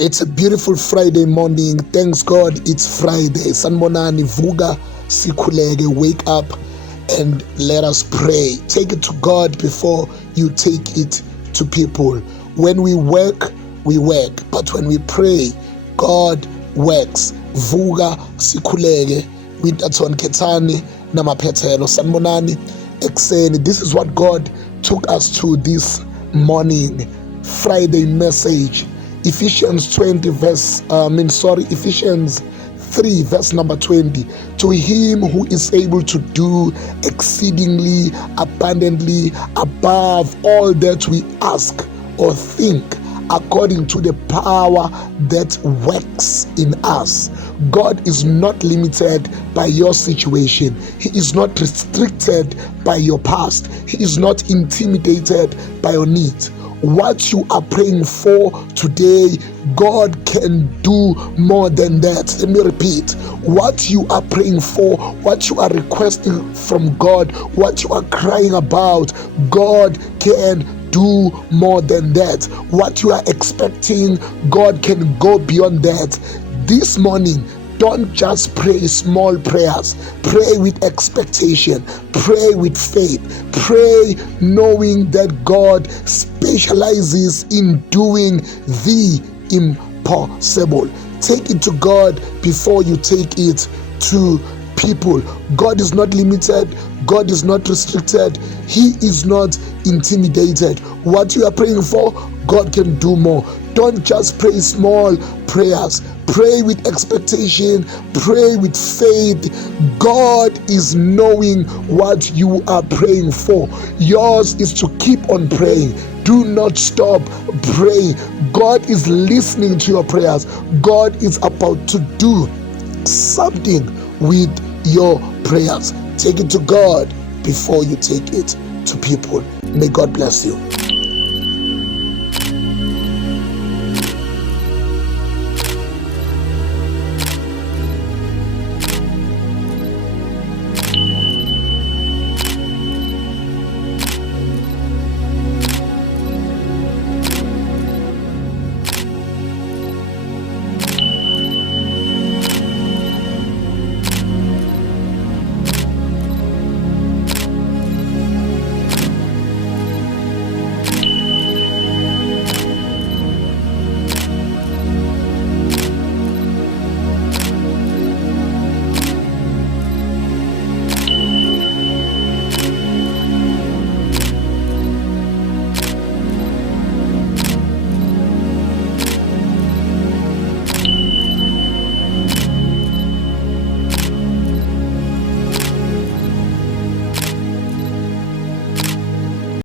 It's a beautiful Friday morning. Thanks God it's Friday. Sanibonani, vuka, sikhuleke, wake up and let us pray. Take it to God before you take it to people. When we work, but when we pray, God works. Vuka, sikhuleke, with Aton Ketani, Namaphethelo. Sanibonani, Ekseni. This is what God took us to this morning. Friday message. Ephesians 3 verse number 20. To him who is able to do exceedingly abundantly above all that we ask or think, according to the power that works in us. God is not limited by your situation. He is not restricted by your past. He is not intimidated by your needs. What you are praying for today, God can do more than that. Let me repeat. What you are praying for, what you are requesting from God, what you are crying about, God can do more than that. What you are expecting, God can go beyond that. This morning, don't just pray small prayers. Pray with expectation. Pray with faith. Pray knowing that God specializes in doing the impossible. Take it to God before you take it to people. God is not limited. God is not restricted. He is not intimidated. What you are praying for, God can do more. Don't just pray small prayers. Pray with expectation. Pray with faith. God is knowing what you are praying for. Yours is to keep on praying. Do not stop praying. God is listening to your prayers. God is about to do something with your prayers. Take it to God before you take it to people. May God bless you.